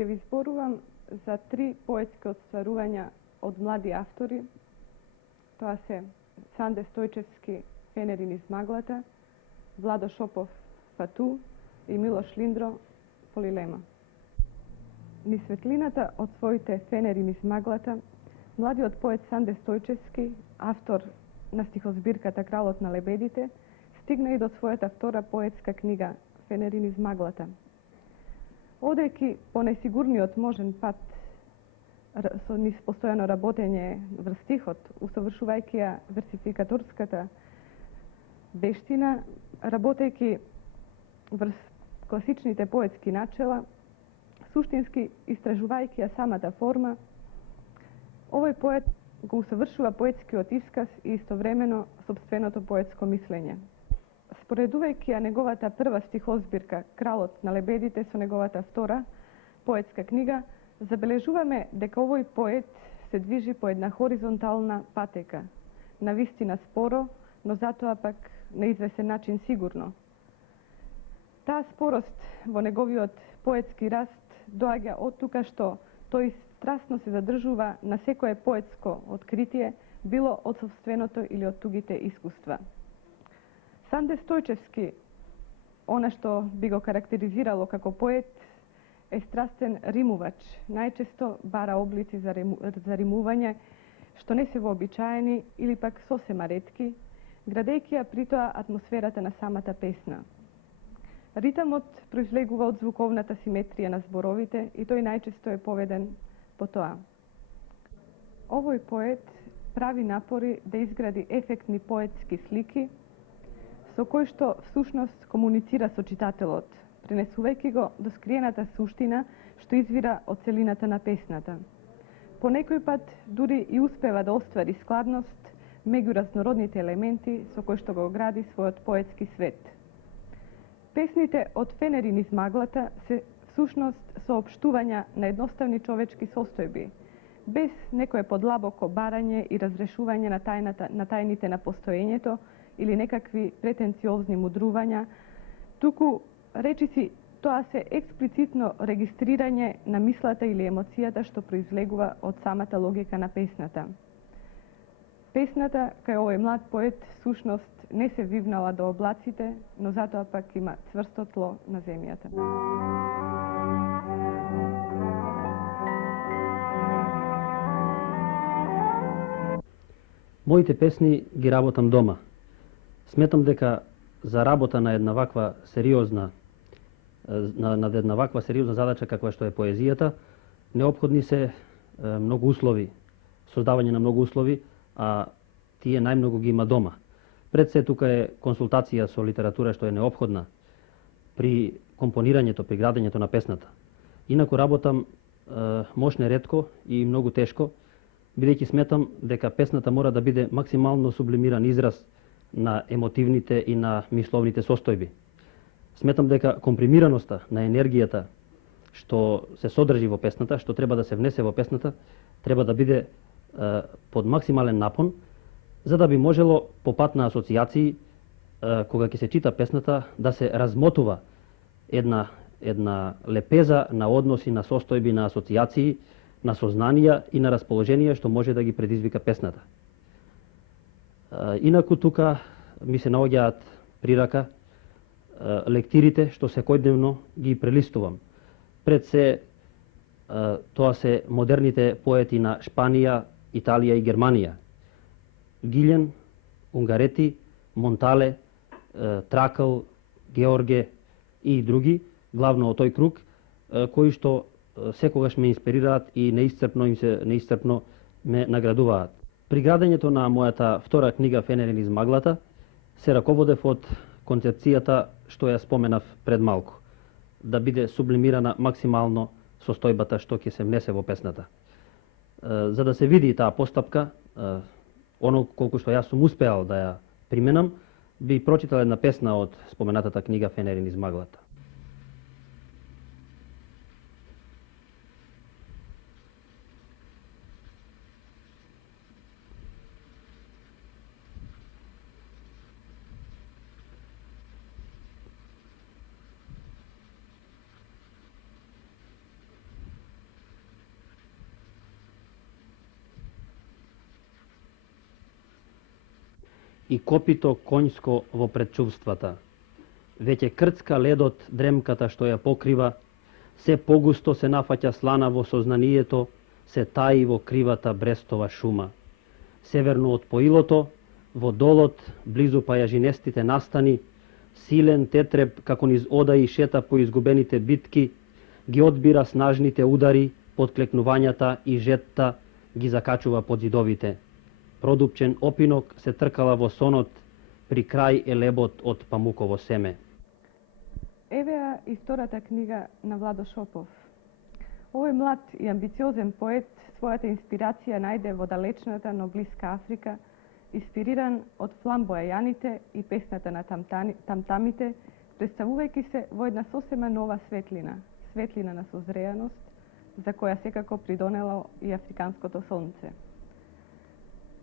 Ке ви зборувам за 3 поетски отстварувања од млади автори. Тоа се Санде Стојчевски Фенерин из маглата, Владо Шопов Фату и Милош Линдро Полилема. Ни светлината од своите Фенерин из маглата, младиот поет Санде Стојчевски, автор на стихозбирката Кралот на лебедите, стигна и до својата втора поетска книга Фенерин из маглата. Одејќи по најсигурниот можен пат со низ постојано работење врз стихот, усовршувајќи ја версификаторската вештина, работејќи врз класичните поетски начела, суштински истражувајќи ја самата форма, овој поет го усовршува поетскиот исказ и истовремено сопственото поетско мислење. Споредувајќи ја неговата прва стихозбирка Кралот на лебедите со неговата втора поетска книга, забележуваме дека овој поет се движи по една хоризонтална патека, навистина споро, но затоа пак на извесен начин сигурно. Таа спорост во неговиот поетски раст доаѓа од тука што тој страстно се задржува на секое поетско откритие, било од сопственото или од тугите искуства. Санде Стојчевски, она што би го карактеризирало како поет, е страстен римувач. Најчесто бара облици за римување што не се вообичаени или пак сосема ретки, градејќи ја при тоа атмосферата на самата песна. Ритамот произлегува од звуковната симетрија на зборовите и тој најчесто е поведен по тоа. Овој поет прави напори да изгради ефектни поетски слики со кои што всушност комуницира со читателот, пренесувајќи го до скриената суштина што извира од целината на песната. По некој пат дури и успева да оствари складност меѓу разнородните елементи со кои што го гради својот поетски свет. Песните од Фенерин из маглата се всушност соопштувања на едноставни човечки состојби, без некое подлабоко барање и разрешување на тајните на постоењето или некакви претенциозни мудрувања, туку речиси тоа се експлицитно регистрирање на мислата или емоцијата што произлегува од самата логика на песната. Песната, кај овој млад поет, всушност не се вивнала до облаците, но затоа пак има цврсто тло на земјата. Моите песни ги работам дома. Сметам дека за работа на една ваква сериозна задача каква што е поезијата, неопходни се многу услови, создавање на многу услови, а тие најмногу ги има дома. Пред се тука е консултација со литература што е неопходна при компонирањето, при градењето на песната. Инаку работам мошне ретко и многу тешко, бидејќи сметам дека песната мора да биде максимално сублимиран израз на емотивните и на мисловните состојби. Сметам дека компримираноста на енергијата што се содржи во песната, што треба да се внесе во песната, треба да биде под максимален напон, за да би можело по пат на асоцијации, кога ќе се чита песната, да се размотува една лепеза на односи, на состојби, на асоцијации, на сознанија и на расположенија што може да ги предизвика песната. Инаку тука ми се наоѓаат при рака лектирите што секојдневно ги прелистувам. Пред се тоа се модерните поети на Шпанија, Италија и Германија. Гилен, Унгарети, Монтале, Тракл, Георге и други, главно од тој круг, кои што секогаш ме инспирираат и неисцрпно ме наградуваат. При градењето на мојата втора книга Фенерин из маглата се раководев од концепцијата што ја споменав пред малку, да биде сублимирана максимално состојбата што ќе се внесе во песната. За да се види таа постапка, оно колку што јас сум успеал да ја применам, би прочитал една песна од споменатата книга Фенерин из маглата. и копито конјско во предчувствата. Веќе крцка ледот дремката што ја покрива, се погусто се нафаќа слана во сознанието, се таи во кривата брестова шума. Северно од поилото, во долот, близу пајажинестите настани, силен тетреб како низ одаи шета по изгубените битки, ги одбира снажните удари, подклекнувањата и жетта ги закачува под зидовите. Продупчен опинок се тркала во сонот, при крај е лебот од памуково семе. Евеа и втората книга на Владо Шопов. Овој млад и амбициозен поет својата инспирација најде во далечната, но блиска Африка, инспириран од фламбојаните и песната на тамтамите, представувајќи се во една сосема нова светлина, светлина на созреаност, за која секако придонело и африканското сонце.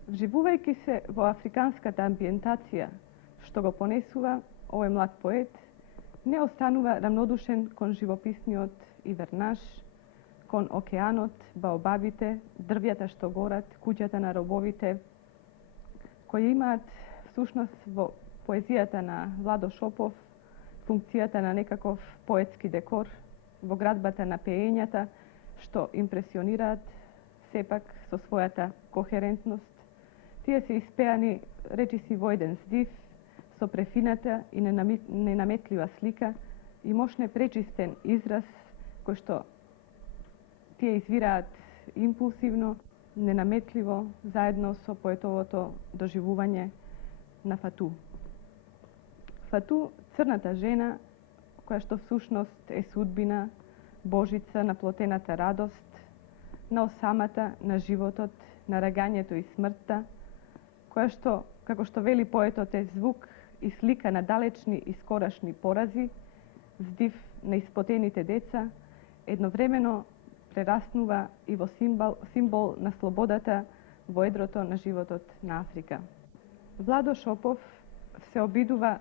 Вживувајќи се во африканската амбиентација, што го понесува, овој млад поет не останува рамнодушен кон живописниот ивернаш, кон океанот, баобабите, дрвјата што горат, куќата на робовите, кои имаат всушност во поезијата на Владо Шопов функцијата на некаков поетски декор, во градбата на пеењата, што импресионираат сепак со својата кохерентност. Тие се испеани речиси во еден здив, со префината и ненаметлива слика и мощне пречистен израз, кој што тие извираат импулсивно, ненаметливо, заедно со поетовото доживување на Фату. Фату, црната жена, која што всушност е судбина, божица на плотената радост, на осамата, на животот, на рагањето и смртта, која што, како што вели поетот, е звук и слика на далечни и скорашни порази, здив на испотените деца, едновремено прераснува и во символ на слободата во едрото на животот на Африка. Владо Шопов се обидува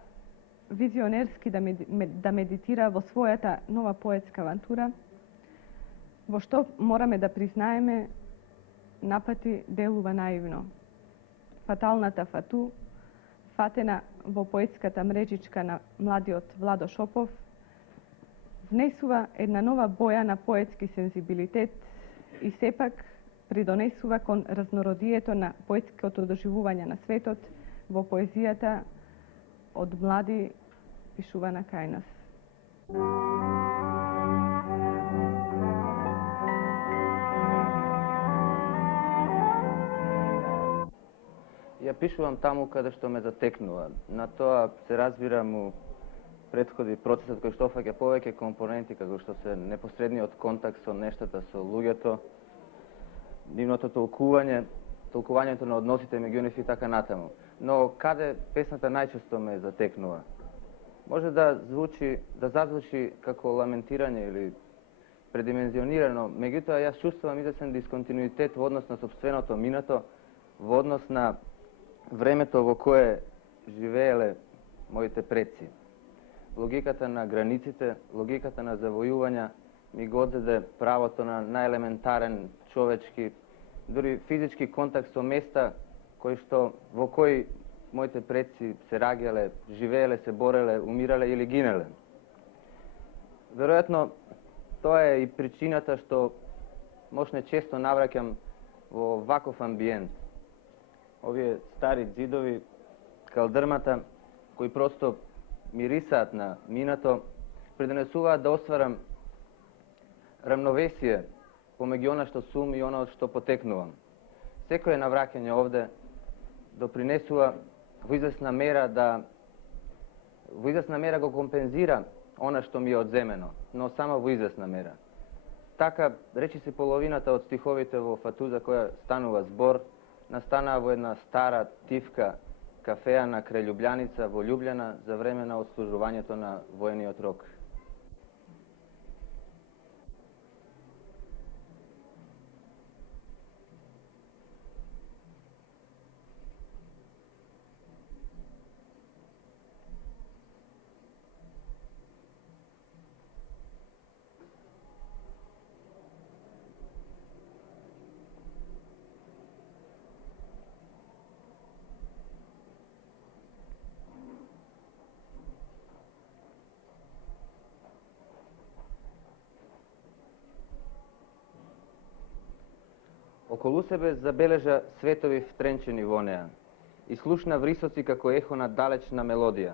визионерски да медитира во својата нова поетска авантура, во што мораме да признаеме напати делува наивно. Фаталната Фату, фатена во поетската мрежичка на младиот Владо Шопов, внесува една нова боја на поетски сензибилитет и сепак придонесува кон разнородието на поетското доживување на светот во поезијата од млади пишувана кај нас. Ја пишувам таму каде што ме затекнува. На тоа се разбирам у претходи процесот кој што фаќа повеќе компоненти, како што се непосредниот контакт со нештата, со луѓето, нивното толкувањето на односите меѓу нив и така натаму. Но каде песната најчесто ме затекнува? Може да зазвучи како ламентирање или предимензионирано, меѓутоа јас чувствувам известен дисконтинуитет во однос на сопственото минато, во однос на времето во кое живееле моите предци. Логиката на границите, логиката на завојувања ми го одзеде правото на најелементарен човечки, дури физички контакт со места во кои моите предци се раѓале, живееле, се бореле, умирале или гинале. Веројатно, тоа е и причината што можне често навраќам во ваков амбиент. Овие стари ѕидови, калдрмата, кои просто мирисаат на минато, придонесуваат да остварам рамновесие помеѓу она што сум и она од што потекнувам. Секое навраќање овде допринесува во известна мера го компензира она што ми е одземено, но само во известна мера. Така, речи се половината од стиховите во Фату за која станува збор, настанаа во една стара тивка кафеа на крај Љубљаница во Љубљана за време на отслужувањето на воениот рок. Околу себе забележа светови втренчени во неа и слушна врисоци како ехо на далечна мелодија.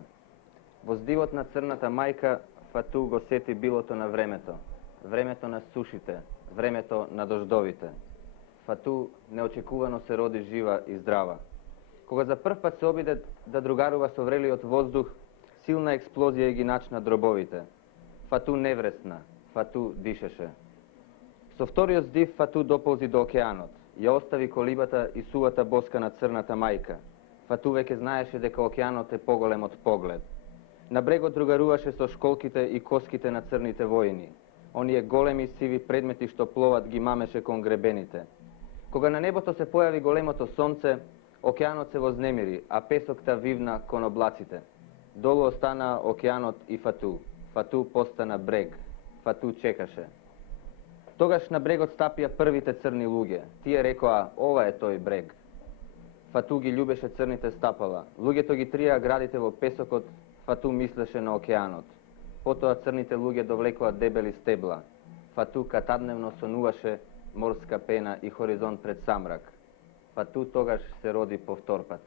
Во здивот на црната мајка Фату го сети билото на времето, времето на сушите, времето на дождовите. Фату неочекувано се роди жива и здрава. Кога за прв пат се обиде да другарува со врелиот воздух, силна експлозија ги начна дробовите. Фату не вресна, Фату дишеше. Со вториот здив Фату доползи до океанот, ја остави колибата и сувата боска на црната мајка. Фату веќе знаеше дека океанот е поголем од поглед. На брегот другаруваше со школките и коските на црните воини. Оние големи сиви предмети што пловат ги мамеше кон гребените. Кога на небото се појави големото сонце, океанот се вознемири, а песокта вивна кон облаците. Долу остана океанот и Фату. Фату постана брег. Фату чекаше. Тогаш на брегот стапија првите црни луѓе. Тие рекоа, ова е тој брег. Фату ги љубеше црните стапала. Луѓето ги трија градите во песокот, Фату мислеше на океанот. Потоа црните луѓе довлекоа дебели стебла. Фату катадневно сонуваше морска пена и хоризонт пред самрак. Фату тогаш се роди повторпат.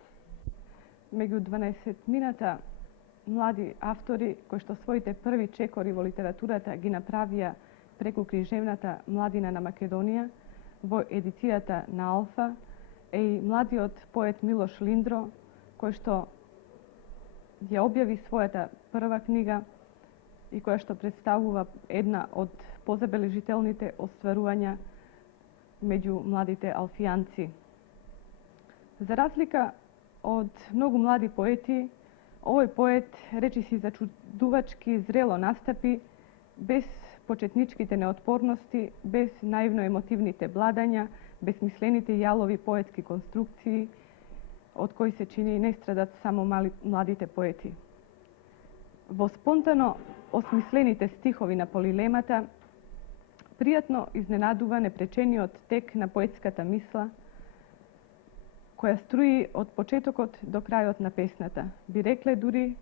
Меѓу 12-мината млади автори кои што своите први чекори во литературата ги направија преку книжевната младина на Македонија во едицијата на Алфа е и младиот поет Милош Линдро, кој што ја објави својата прва книга и која што представува една од позабележителните остварувања меѓу младите алфијанци. За разлика од многу млади поети, овој поет речиси зачудувачки зрело настапи, без почетничките неотпорности, без наивно емотивните бладања, без мислените јалови поетски конструкции, од кои се чини не страдат само младите поети. Во спонтано осмислените стихови на полилемата, пријатно изненадува непречениот тек на поетската мисла, која струи од почетокот до крајот на песната. Би рекле дури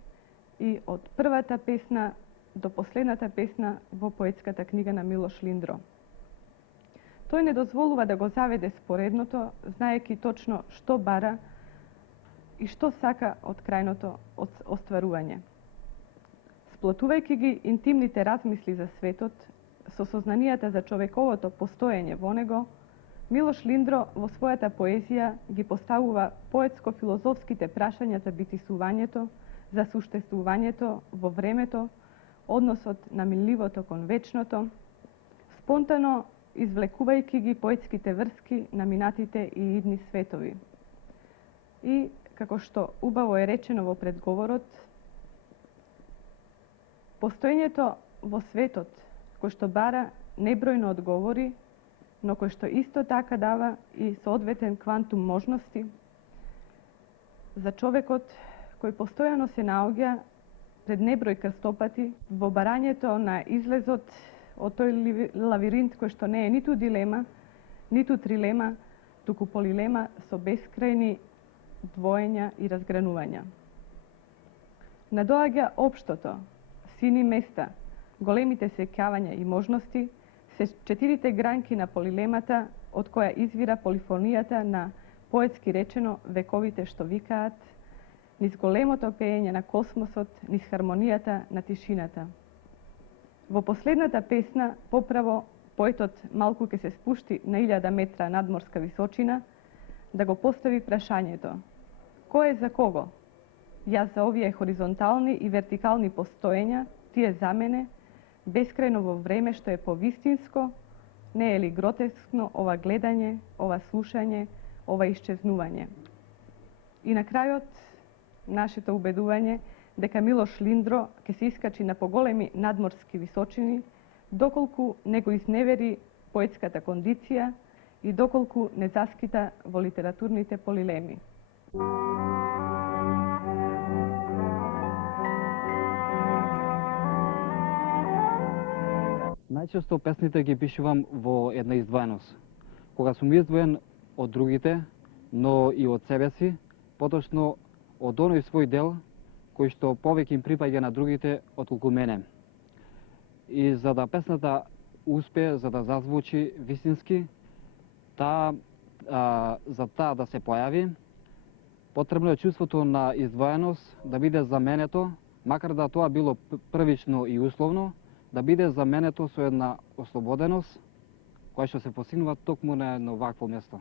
и од првата песна до последната песна во поетската книга на Милош Линдро. Тој не дозволува да го заведе споредното, знаеки точно што бара и што сака од крајното остварување. Сплотувајќи ги интимните размисли за светот со сознанијата за човековото постоење во него, Милош Линдро во својата поезија ги поставува поетско-филозофските прашања за битисувањето, за суштествувањето во времето, односот на минливото кон вечното, спонтано извлекувајќи ги поетските врски на минатите и идни светови. И, како што убаво е речено во предговорот, постоењето во светот, кој што бара небројно одговори, но кој што исто така дава и соодветен квантум можности, за човекот кој постојано се наоѓа пред неброј крстопати во барањето на излезот од тој лавиринт кој што не е ниту дилема, ниту трилема, туку полилема со бескрајни двоења и разгранувања. Надоаѓа општото, сини места, големите сеќавања и можности, се четирите гранки на полилемата, од која извира полифонијата на, поетски речено, вековите што викаат, низ големото пеење на космосот, низ хармонијата на тишината. Во последната песна, поправо, поетот малку ке се спушти на 1000 метра надморска височина, да го постави прашањето: кој е за кого? Јас за овие хоризонтални и вертикални постоења, тие за мене, бескрајно во време што е повистинско, не е ли гротескно ова гледање, ова слушање, ова исчезнување? И на крајот, нашето убедување дека Милош Линдро ќе се искачи на поголеми надморски височини, доколку не го изневери поетската кондиција и доколку не заскита во литературните полилеми. Најчесто песните ги пишувам во една издвоеност. Кога сум издвоен од другите, но и од себе си, поточно од оној свој дел кој што повеќе им припаѓа на другите отколку мене. И за да песната успее, за да зазвучи вистински, таа за таа да се појави, потребно е чувството на издвоеност да биде заменето, макар да тоа било првично и условно, да биде заменето со една ослободеност, која што се постигнува токму на едно вакво место.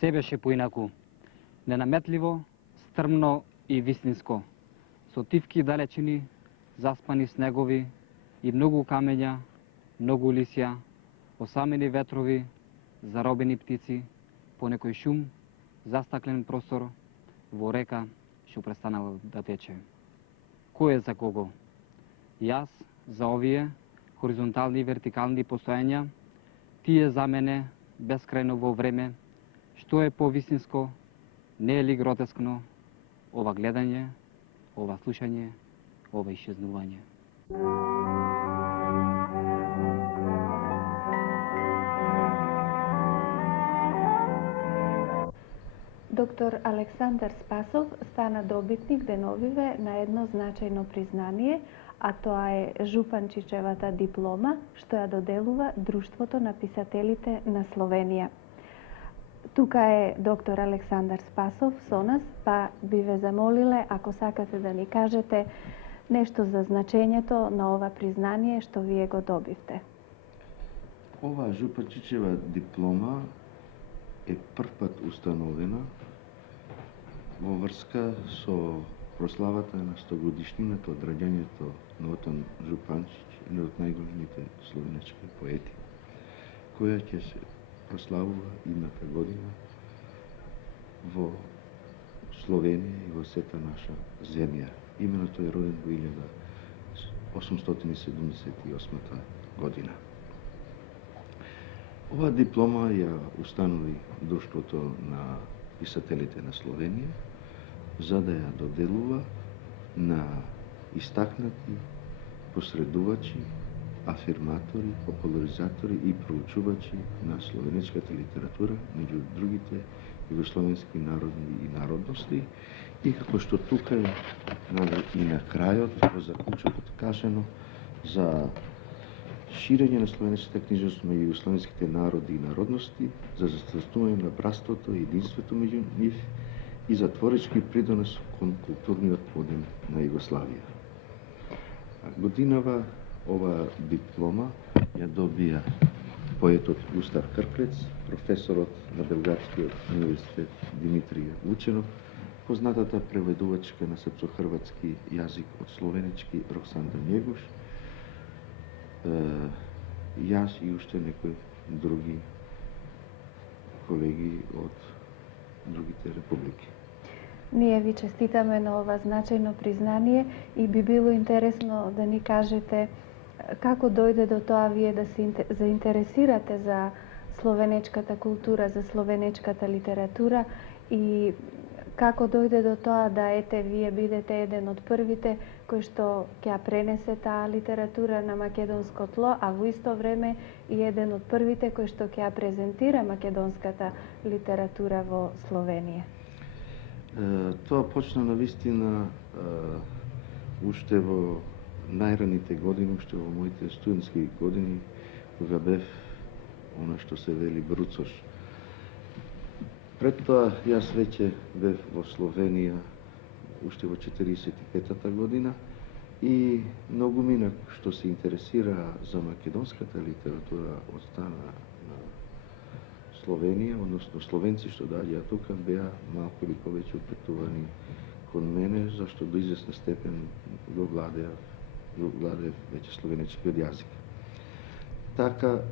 Се беше поинаку, ненаметливо, стрмно и вистинско, со тивки далечини, заспани снегови и многу камења, многу лисја, осамени ветрови, заробени птици, понекој шум, застаклен простор во река што престанала да тече. Кој е за кого? Јас за овие хоризонтални и вертикални постојања, тие за мене бескрајно во време. Што е повистинско, не е ли гротескно, ова гледање, ова слушање, ова исчезнување? Доктор Александар Спасов стана добитник деновиве на едно значајно признание, а тоа е жупанчичевата диплома, што ја доделува Друштвото на писателите на Словенија. Тука е доктор Александар Спасов со нас, па би ве замолиле, ако сакате да ни кажете нешто за значењето на ова признание што вие го добивте. Ова жупанчичева диплома е првпат установена во врска со прославата на 100-годишнината од раѓањето на Отон Жупанчич, еден од најголемите словенечки поети, која ќе се прославува идната година во Словенија и во сета наша земја. Имено тој е роден во 1878 година. Ова диплома ја установи Друштвото на писателите на Словенија, за да ја доделува на истакнати посредувачи, афирматори, популаризатори и проучувачи на словенечката литература, меѓу другите југословенски народи и народности, и како што тука е и на крајот, во заклучокот кажано, за ширење на словенечката книжевност меѓу југословенските народи и народности, за застасување на братството и единството меѓу нив и за творечки придонес кон културниот подем на Југославија. Годинава ова диплома ја добија поетот Густав Крклец, професорот на Белградскиот универзитет Димитрije Вученов, познатата преведувачка на српско-хрватски јазик од словенечки Роксанда Njegуш, јас и уште некои други колеги од другите републики. Ние ви честитаме на ова значајно признание и би било интересно да ни кажете како дојде до тоа вие да се заинтересирате за словенечката култура, за словенечката литература и како дојде до тоа да вие бидете еден од првите кој што ќе пренесе таа литература на македонско тло, а во исто време и еден од првите кој што ќе презентира македонската литература во Словенија. Тоа почна на вистина уште во најраните години, уште во моите студентски години, кога бев она што се вели бруцош. Пред тоа јас веќе бев во Словенија уште во 45-та година и многу мина што се интересира за македонската литература од страна на Словенија, односно словенци што доаѓаа тука, беа малку или повеќе упретувани кон мене, зашто до известна степен го владеев веќе словенечкиот јазик. Така,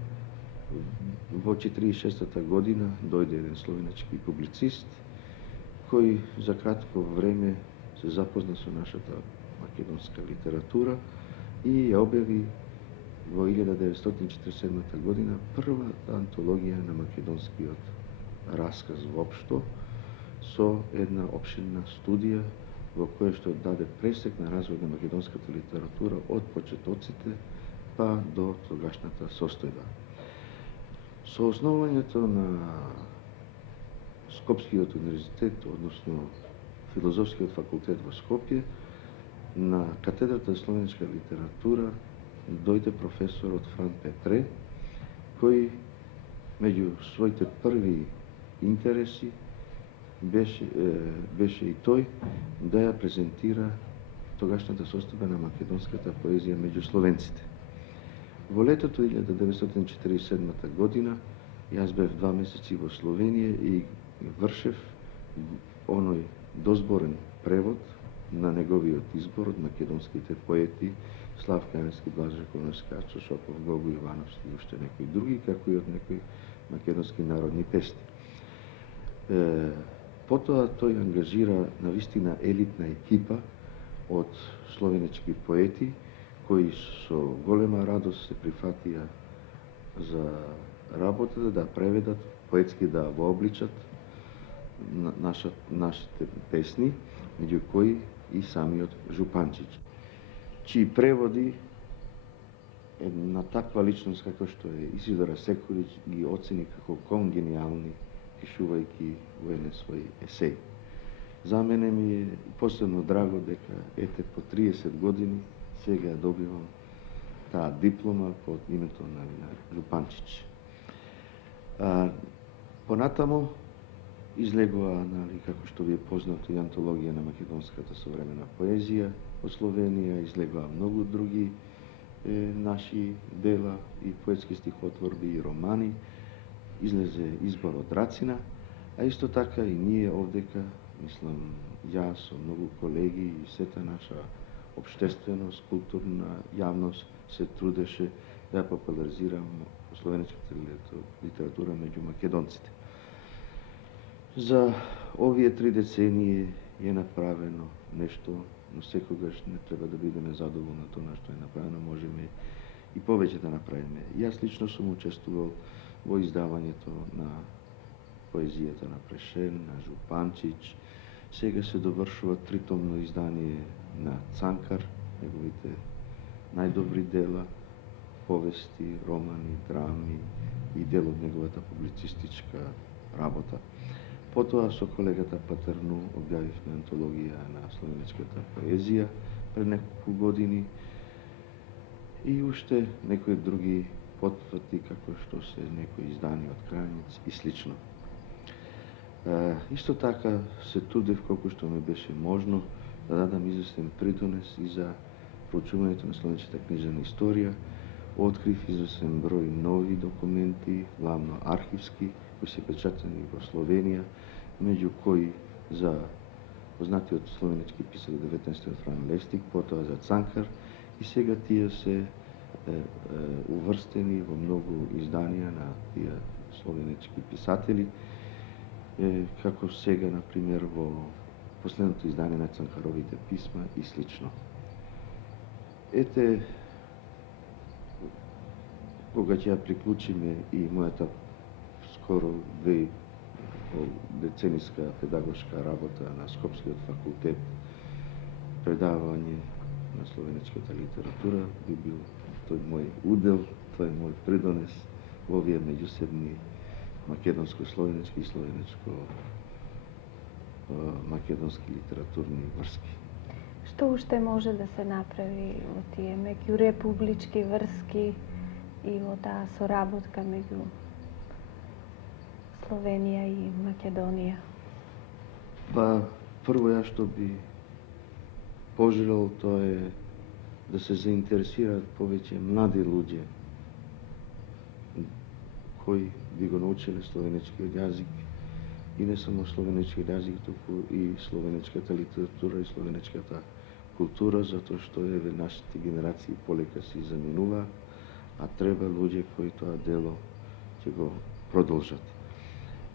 во 46-та година дојде еден словенечки публицист, кој за кратко време се запозна со нашата македонска литература и ја објави во 1947 година првата антологија на македонскиот расказ воопшто со една опширна студија во која што даде пресек на развој на македонската литература од почетоците па до тогашната состојба. Со основањето на Скопскиот универзитет, односно Филозофскиот факултет во Скопје, на катедрата за словеничка литература дојде професорот Фран Петре, кој меѓу своите први интереси беше и тој да ја презентира тогашната состојба на македонската поезија меѓу словенците. Во летото 1947 година јас бев 2 месеци во Словенија и вршев оној дозборен превод на неговиот избор од македонските поети Славка Јаневски, Блаже Коновски, Ачо Шопов, Гого Ивановски и уште некои други, како и од некои македонски народни песни. Потоа тој ангажира навистина елитна екипа од словенички поети, кои со голема радост се прифатија за работата да преведат, поетски да вообличат нашите песни, меѓу кои и самиот Жупанчич, чии преводи една таква личност како што е Исидор Асековиќ ги оцени како конгениални, пишувајќи во еден свој есеј. За мене ми е посебно драго дека ете по 30 години сега ја добивам таа диплома под името на Жупанчич. Понатамо излегува, како што ви е познато, и антологија на македонската современа поезија во Словенија, излегува многу други наши дела и поетски стихотворби и романи, излезе избор од Рацина, а исто така и ние овдека, мислам, јас со многу колеги и сета наша општественост, културна јавност се трудеше да популаризираме словеничката литература меѓу македонците. За овие 3 децении е направено нешто, но секогаш не треба да бидеме задоволни тоа што е направено, можеме и повеќе да направиме. Јас лично сум учествувал во издавањето на поезијата на Прешен, на Жупанчич. Сега се довршува 3-томно издание на Цанкар, неговите најдобри дела, повести, романи, драми и дел од неговата публицистичка работа. Потоа со колегата Патерну објавивме антологија на словеничката поезија пред неколку години и уште некои други потврди, како што се некои издани од Крајниц и слично. Исто така се трудев колку што ми беше можно да дадам известен придонес и за проучувањето на словеничката книжна историја. Открив известен број нови документи, главно архивски, кои се печатени во Словенија, меѓу кои за познатиот словенички писар 19. Фран Лестик, потоа за Цанкар, и сега тие се уврстени во многу изданија на тие словенички писатели, како сега, например, во последното издание на Цанкаровите писма и слично. Ете, кога ќе ја приклучиме и мојата скоро 2 децениска педагошка работа на Скопскиот факултет, предавање на словеничката литература, би бил тој мој удел, тој мој придонес во овие меѓусебни македонско-словенички и словеничко-македонски литературни врски. Што уште може да се направи во тие меѓурепублички врски и во таа соработка меѓу Словенија и Македонија? Па, прво ја што би пожелел, тоа е да се заинтересираат повеќе млади луѓе кои би го научиле словеничкиот јазик и не само словеничкиот јазик, туку и словеничката литература и словеничката култура, затоа што еве нашите генерации полека се заминуваат, а треба луѓе кои тоа дело ќе го продолжат.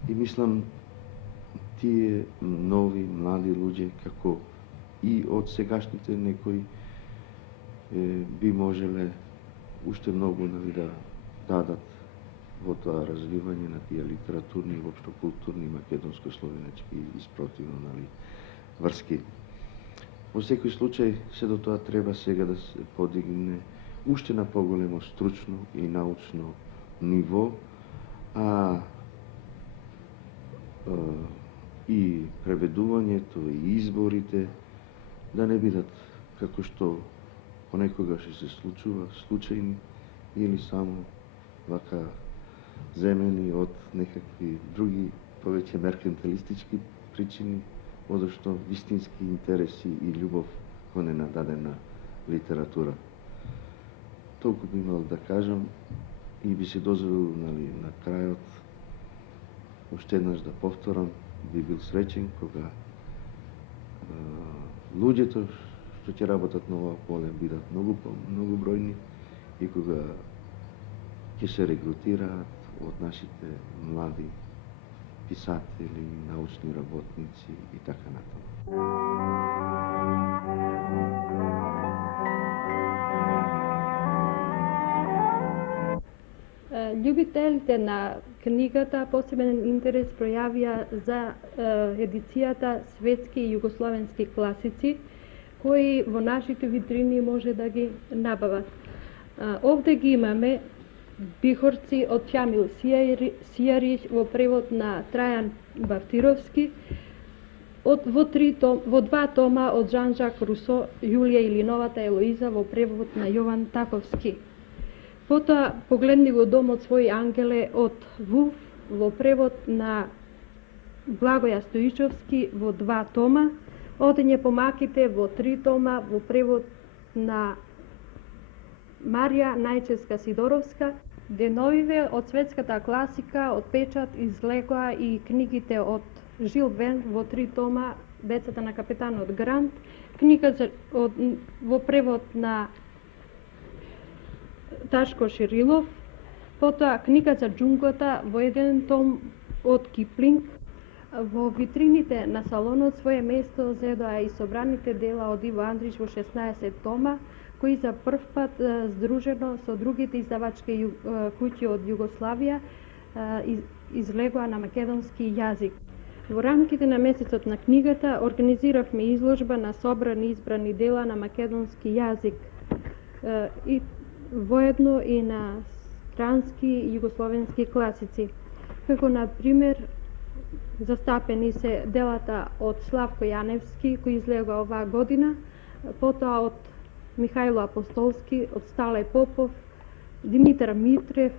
И мислам, тие нови, млади луѓе, како и од сегашните некои, би можеле уште многу да дадат во тоа развивање на тие литературни и воопшто културни македонско-словенечки и спротивно, врски. Во секој случај, се до тоа треба сега да се подигне уште на поголемо стручно и научно ниво, и преведувањето и изборите да не бидат како што понекогаш се случува, случајни или само вака земени од некакви други повеќе меркантилистички причини, одошто вистински интереси и љубов кон една дадена литература. Толку би имал да кажам и би се дозволил на крајот уште еднаш да повторам, би бил среќен кога луѓето што ќе работат на ова поле бидат многу бројни и кога ќе се регрутираат од нашите млади писатели, научни работници и така натаму. Љубителите на книгата посебен интерес пројавија за едицијата светски и југословенски класици, кои во нашите витрини може да ги набават. Овде ги имаме Бихорци од Ќамил Сијарич во превод на Трајан Бавтировски, во два тома од Жан-Жак Русо, Јулија или новата Елоиза во превод на Јован Таковски. Потоа Погледни го домот свој ангеле од Вулф во превод на Благоја Стоичовски во два тома, Одење по маките во три тома во превод на Марија Најчевска Сидоровска, деновиве од светската класика од печат излегоа и книгите од Жил Вен во три тома, Децата на капетанот Грант, книга во превод на Ташко Ширилов, потоа книга за џунглата во еден том од Киплинг. Во витрините на салонот свое место зедоа и собраните дела од Иво Андрич во 16 тома, кои за прв пат здружено со другите издавачки куќи од Југославија излегоа на македонски јазик. Во рамките на месецот на книгата организиравме изложба на собрани избрани дела на македонски јазик и воедно и на странски и југословенски класици, како на пример застапени се делата од Славко Јаневски, кој излегоа оваа година, потоа од Михајло Апостолски, од Стале Попов, Димитар Митрев,